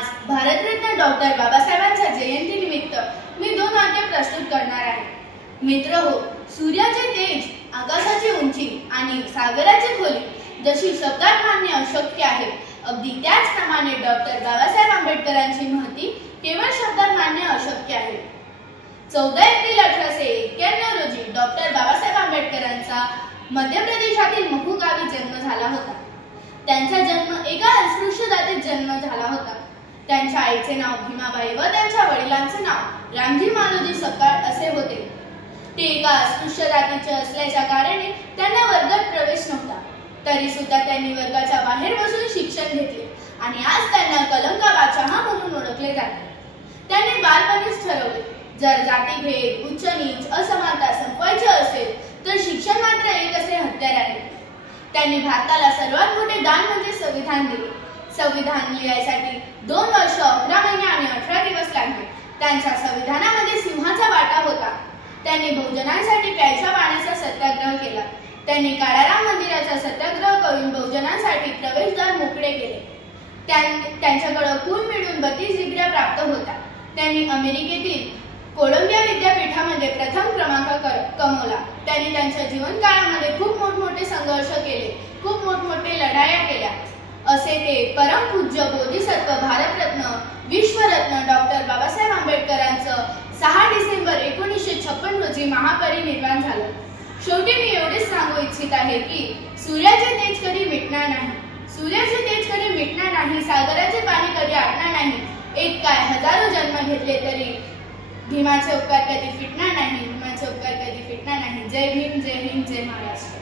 आज भारतरत्न डॉक्टर बाबासाहेबांच्या जयंतीनिमित्त मी 2 वाक्य प्रस्तुत करणार आहे। मित्रहो, सूर्याचे तेज, आकाशाची उंची आणि सागराची खोली जशी शब्दात मांडणे अशक्य आहे, अगदी त्याचप्रमाणे डॉक्टर बाबासाहेब आंबेडकरांची महती केवळ शब्दात मांडणे अशक्य आहे। 14 एप्रिल 1891 रोजी डॉक्टर बाबासाहेब आंबेडकरांचा मध्य प्रदेशातील महू गावी जन्म झाला होता। त्यांचा जन्म एका अस्पृश्य जातीत जन्म झाला होता। त्यांच्या आईचे नाव भीमाबाई व त्यांच्या वडिलांचे नाव रामजी मालोजी सपकाळ असे होते। ते एका अस्पृश्य जातीचे असल्याच्या कारणाने त्यांना वर्गात प्रवेश नव्हता, तरी सुद्धा त्यांनी वर्गाच्या बाहेर बसून शिक्षण घेतले आणि आज त्यांना कलम का बादशहा म्हणून ओळखले जाते। त्यांनी बालपणीच ठरवले, जर जातीभेद, उच्च नीच, असमानता संपवायची असेल तर शिक्षण मात्र एक असे हत्यार आहे। त्यांनी भारताला सर्वात मोठे दान म्हणजे संविधान दिले। संविधान लिहायसाठी 2 वर्ष 11 महिने आणि 18 दिवस लागले। त्यांच्या संविधानामध्ये सिंहाचा वाटा होता। त्यांनी बहुजनांसाठी प्यायच्या पाण्याचा सत्याग्रह केला। त्यांनी काळाराम मंदिराचा सत्याग्रह करून बहुजनांसाठी प्रवेशद्वार मोकळे केले। त्यांच्याकडे कुल मिळून 32 डिग्र्या प्राप्त होता। त्यांनी अमेरिकेतील कोलंबिया विद्यापीठामध्ये प्रथम क्रमांक कमवला। त्यांनी त्यांच्या जीवनकाळामध्ये खूप मोठमोठे संघर्ष केले, खूप मोठमोठे लढाया केल्या। असे ते परमपूज्य बोधिसत्व भारतरत्न विश्वरत्न डॉक्टर बाबासाहेब आंबेडकरांचं 6 डिसेंबर 1956 रोजी महापरिनिर्वाण झालं। शेवटी मी एवढेच सांगू इच्छित आहे की सूर्याचे तेज कधी मिटणार नाही, सूर्याचे तेज कधी मिटणार नाही, सागराचे पाणी कधी आटणार नाही। एक काय हजारो जन्म घेतले तरी भीमाचे उपकार कधी फिटणार नाही, भीमाचे उपकार कधी फिटणार नाही। जय भीम, जय हिंद, जय महाराष्ट्र।